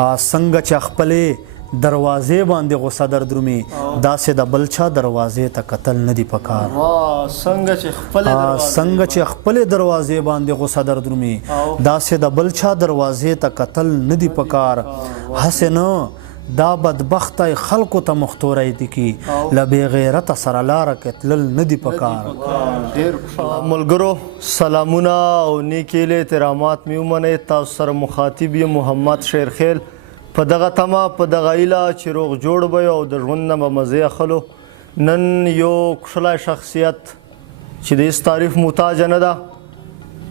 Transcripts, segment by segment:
څنګه چې خپلې دروازې باندې غوسه در درومي داسې د بل چا دروازې ته کتل نه دي پکار. څنګه چې خپلې دروازې باندې غوسه در درومي داسې د بل چا دروازې ته کتل نه دي پکار. هسې نه دا بدبخته خلکو ته مختوری دي کی له بې غیرته سره لاره کې تلل نه دي پکار. ملګرو سلامونه او نیک هیلې احترامات مې ومنئ. تاسو سره مخاطب یم محمد شیرخیل په دغه تمه په دغه هیله چې روغ جوړ به یو او د ژوند نه به مزې اخلو. نن یو کښلی شخصیت چې د هېڅ تعریف محتاج نه ده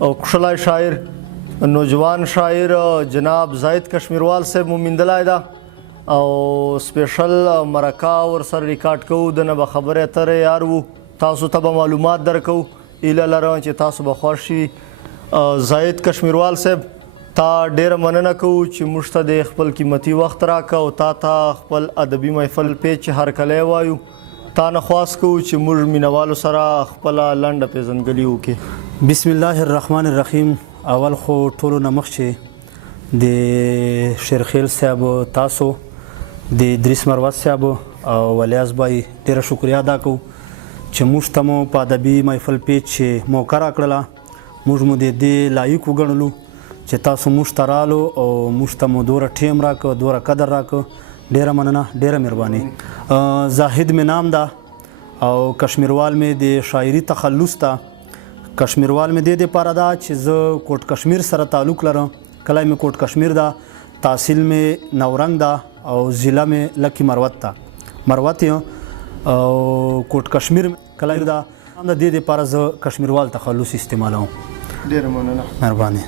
او کښلی شاعر نوجوان شاعر جناب زاهد کشمیروال صاحب مو موندلی ده او سپیشل مرکه ورسره ریکارډ کوو. د نه به خبرې اترې یار وو، تاسو ته به معلومات درکوو. هیله لرم چې تاسو به خوښ شي. زاهد کشمیروال صاحب تا ډیره مننه کوو چې موږ ته د خپل قیمتي وخت راکړه او تا ته خپل ادبي محفل پیج چې هرکلی وایو تا نه خواست کوو چې موږ مینوالو سره خپله لنډه پیژندګلي وکړي. بسم الله الرحمن الرحیم. اول خو ټولو نه مخکې د شیرخیل صاحب تاسو د ادریس مروت صاحب او ولیاز بای ډیره شکریه ادا کوو چې موږ ته مو په ادبي محفل پیج چې موقع راکړله موږ مو د دې لایق وګڼلو چې تاسو موږ ته رالو او موږ ته مو دوره ټیم راکړه دوره قدر راکړه. ډیره مننه ډیره مهرباني. زاهد مې نام ده او کشمیروال مې د شاعري تخلص ته. کشمیروال مې دې دپاره ده چې زه کوټ کشمیر سره تعلق لرم. کلی مې کوټ کشمیر ده، تحصیل مې نورنګ ده او ضلع مې لکی مروت ده. مروت او کوټ کشمیر کلی ده. د دې دپاره زه کشمیروال تخلص استعمالوم. ډیره مننه مهرباني.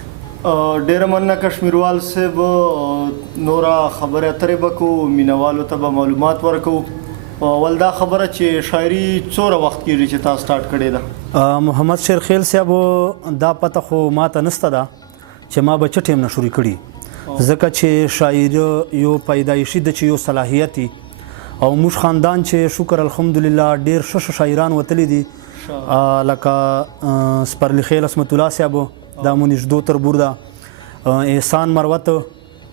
ډیره مننه کشمیروال صاحب. نوره خبرې اترې به کوو، مینوالو ته به معلومات ورکوو. اول دا خبره چې شاعري څومره وخت کېږي چې تا سټارټ کړې ده؟ محمد شیرخیل صاحب دا پته خو ماته نسته ده چې ما به څه ټیم نه شروع کړي، ځکه چې شاعري یو پیدایشي ده چې یو صلاحیت وي او موږ خاندان چې شکر الحمدلله ډېر ښه شاعران وتلي دي لکه سپرلی خیل عصمت الله صاحب دا مو نږدو تربور ده، احسان مروت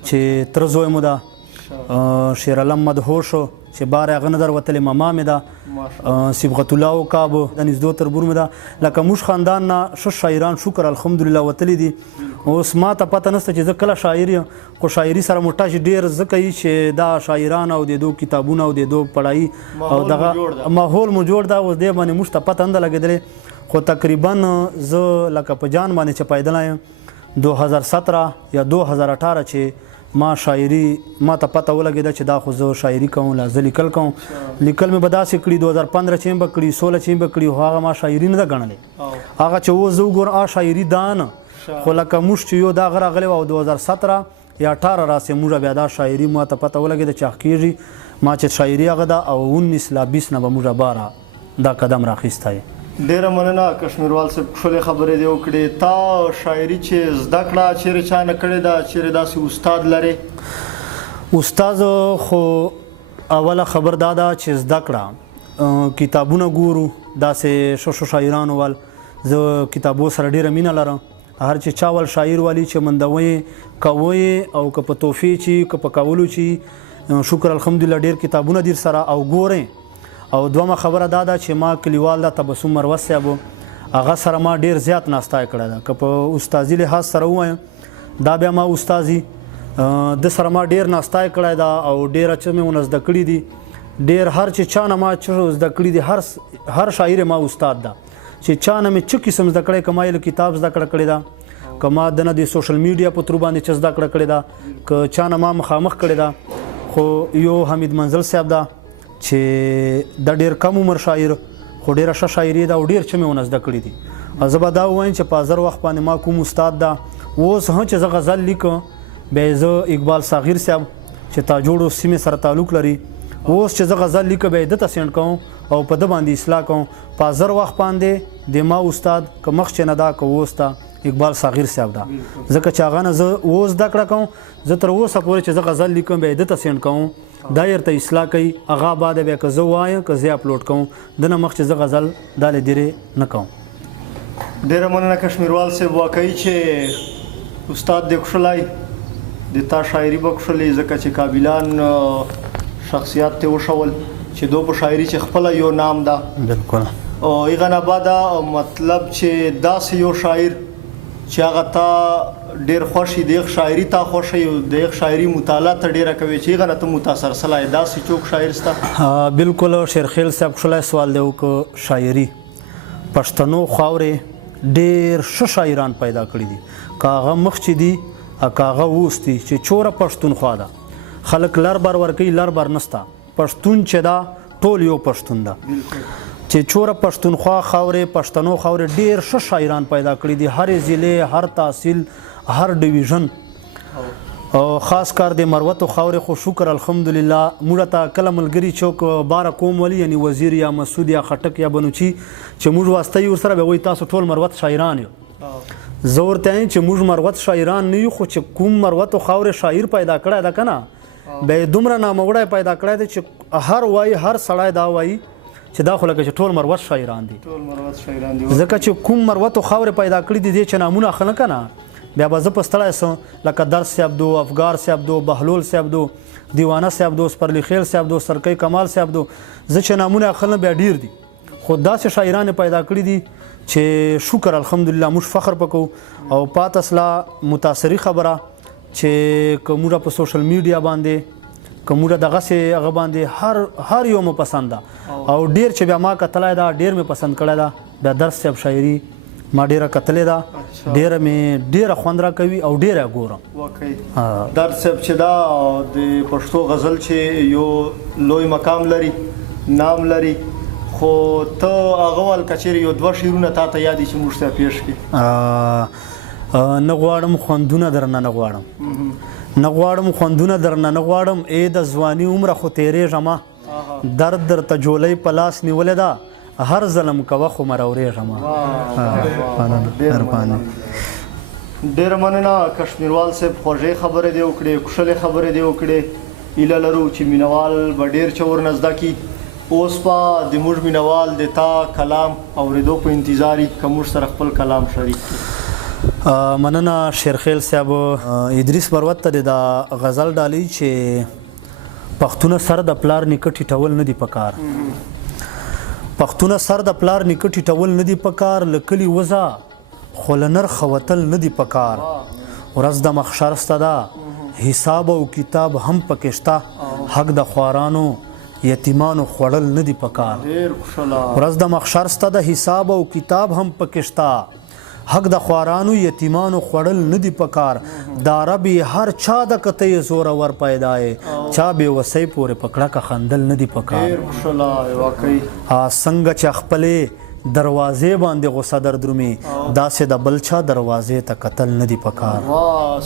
چې تره زوی مو ده، شیرعلم مدهوش چې بار هغه نه در وتلې ماما مې ده، صبغت الله عقاب د نږدو تربور مې ده. لکه موږ خاندان نه ښه شاعران شکر الحمدلله وتلي دي. اوس ما ته پته نشته چې زه کله شاعر یم، خو شاعري سره مو ټچ ډېر ځکه یي چې دا شاعران او د دو کتابونه او د دو پړایي او دغه ماحول مو جوړ ده. اوس دې باندې موږ ته پته نه لګېدلې، خو تقریبا زه لکه په جان باندې چپایدلی یم 2017 یا 2018 چې ما شاعري ما ته پته ولګېده چې دا خو زه شاعري کوم، لا زه لیکل کوم. لیکل مې به داسې کړي 2015 چې به کړي 16 چې به کړي، خو هغه ما شاعري نه ده ګڼلې. هغه چې اوس زه وګورم شاعري دا نه، خو لکه موږ چې یو دا هغه راغلی و او 2017 یا 18 راسې موږ بیا دا شاعري ما ته پته ولګېده چې هغه کېږي. ما چې شاعري هغه ده او 19 لا 20 نه به موږ باره دا قدم راخیستی. ډیره مننه کشمیروال صاحب، ښکلې خبرې دې وکړې. تا شاعري چې زده کړه چیرې چا نه کړې ده؟ چیرې داسې استاد لرې؟ استاد خو اوله خبر دا ده چې زده کړه کتابونه ګورو، داسې ښه شاعرانو ول زه کتابو سره ډیره مینه لرم. هر چې چا ول شاعر والی چې مندوي کوي او که په توفیع چې که په کولو چې شکر الحمدلله ډیر کتابونه دیر سره او ګورئ. او دومه خبره دا ده چې ما کلیوال ده تبسم مروت صاحب هغه سره ما ډیر زیات ناسته کړې ده، که په استادي لحاظ سره ووایم دا بیا ما استادي د سره ما ډیر ناسته کړې ده او ډیر چې مې ونه زده کړي دي. ډیر هر چې چا نه ما چې زده کړي دي هر شاعر ما استاد ده چې چا نه مې څه قسم زده کړی، که ما یې کتاب زده کړې ده، که ما دنه د سوشل میډیا په ترو باندې چې زده کړې ده، که چا نه ما مخامخ کړې ده. خو یو حمید منزل صاحب ده چې د ډېر کم عمر شاعر خو ډېره ښه شاعري ده او ډېر څه مې ونه زده کړي دي. زه به دا ووایم چې په حاضر وخت باندې ما کوم استاد ده اوس هم چې زه غزل لیکم بیا زه اقبال صاغر صاحب چې تاجوړو سیمې سره تعلق لري، اوس چې زه غزل لیکم بیا ده ته سینډ کوم او په ده باندې اصلاح کوم. په حاضر وخت باندې د ما استاد که مخکې نه ده که اوس ته اقبال صاغر صاحب ده، ځکه چې هغه نه زه اوس زده کړه کوم. زه تر اوسه پورې چې زه غزل لیکم بیا ده ته سینډ کوم، دا ورته اصلاح کوي، هغه بعد بیا که زه وایم که زه اپلوډ کوم، دنه مخکې زه غزل دا له ډېرې نه کوم. ډېره مننه کشمیروال صاحب، واقعي چې استاد دې کښلی د تا شاعري به کښلې ځکه چې کابلان شخصیت ته وښول چې دو په شاعري چې خپله یو نام ده بالکل او هغه نه بعده مطلب چې داسې یو شاعر چې هغه تا ډېر خوښ وي د هغه شاعري تا خوښ وي او د هغه شاعري مطالعه ته ډېره کوې چې هغه نه ته متاثر سلی داسې څوک شاعر سته؟ بالکل شیرخیل صاحب ښکلی سوال دی وکړه. شاعري پښتنو خاورې ډېر ښه شاعران پیدا کړي دي که هغه مخکې دي که هغه اوس دي چې چوره پښتونخوا ده خلک لر بر ورکوي لر بر نسته پښتون چې ده ټول یو پښتون ده چې چوره پښتونخوا خاورې پښتنو خاورې ډېر ښه شاعران پیدا کړي دي هرې ضلع هر تحصیل هر ډویژن او خاص کار د مروتو خاورې خو شکر الحمدلله موږ ته کله ملګري چوک باره کوم ولی یعنی وزیر یا مسعود یا خټک یا بنوچي چې موږ واسطه یې ورسره به وایي تاسو ټول مروت شاعران یو زه ورته وایم چې موږ مروت شاعران نه یو خو چې کوم مروتو خاورې شاعر پیدا کړی ده که نه به یې دومره ناموړی پیدا کړی دی چې هر وایي هر سړی دا وایي چې دا خو لکه چې ټول مروت شاعران دي ځکه چې کوم مروتو خاورې پیدا کړي دي دې چې نامونه اخله که نه بیا به زه په ستړی سم لکه درس صاحب دو افګار صاحب دو بهلول صاحب دو دیوانه صاحب دو سپرلی خیل صاحب دو سرکی کمال صاحب دو زه چې نامونه اخلم بیا ډیر دي خو داسې شاعران پیدا کړي دي چې شکر الحمدلله موږ فخر پکو او پات اصله متاثري خبره چې که موږ په سوشل میډیا باندې که موږ دغسې هغه باندې هر یو مو پسند ده او ډیر چې بیا ما کتلی ده ډیر مې پسند کړی ده بیا درس صاحب شاعري ما ډیره کتلې ده ډیره مې ډیره خوند راکوي او ډیره ګورم واقعي درس صاحب چې دا د پښتو غزل چې یو لوی مقام لري نام لري خو ته هغه ول کچېرې یو دوه شعرونه تا ته یاد دي چې موږ ته پیښ کړي نه غواړم خوندونه درنه نه غواړم نه غواړم خوندونه درنه نه غواړم ای د ځواني عمره خو تیرېږم درد درته جولۍ په لاس نیولې ده هر ظلم کوه خو مروریږم ډېره مننه کشمیروال صاحب خوږې خبرې دې وکړې کښلې خبرې دې وکړې هیله لرو چې مینوال به ډېر څه ور نه زده کړي اوس به د موږ مینوال د تا کلام اورېدو په انتظار وي که موږ سره خپل کلام شریک کړي. مننه شیرخیل صاحب ادریس مروت ته د غزل ډالۍ چې پښتونه سر د پلار نیکه ټیټول نه دي پکار پښتونه سر د پلار نیکه ټیټول نه دي پکار له کلي وځه خو له نرخه وتل نه دي پکار ورځ د محشر سته ده حساب او کتاب هم پکې شته حق د خوارانو یتیمانو خوړل نه دي پکار ورځ د محشر سته ده حساب او کتاب هم پکې شته حق د خوارانو یتیمانو خوړل نه دي پکار دا رب هر چا د کته زورور پیدا یې چا بې وسی پورې پکړه که خندل نه دي پکار څنګه چې خپلې دروازې باندې غصه در درومي داسې د بل چا دروازې ته کتل نه دي پکار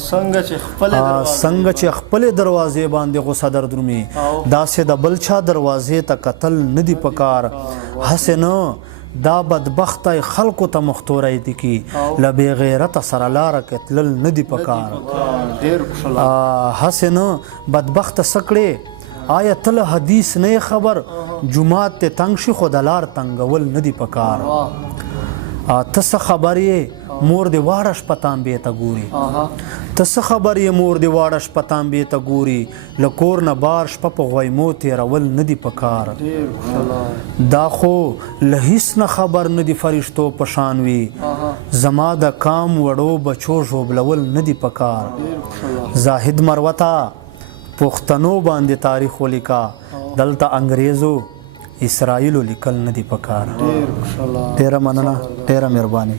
څنګه چې خپلې دروازې باندې غصه در درومي داسې د بل چا دروازې ته کتل نه دي پکار هسې نه دا بدبخته خلکو ته مختوری دي کی له بې غیرته سره لاره کې تلل نه دي پکار هسې نه بدبخته څه کړې آیا ته له حدیث نه خبر جماعت ته تنګ شي خو د لار تنګول نه دي پکار ته څه خبر یې مور دې واړه شپه تانبې ته ګوري ته څه خبر یې مور دې واړه شپه تانبې ته ګوري له کور نه بار شپه په غویمو تېرول نه دي پکار دا خو له هیڅ نه خبر نه دي فرشتو په شان وي زما د کام وړو بچو ژوبلول نه دي پکار زاهد مروته پښتنو باندې تاریخ ولیکا دلته انګریزو اسرائیلو لیکل نه دي پکار ډېره مننه ډېره مهرباني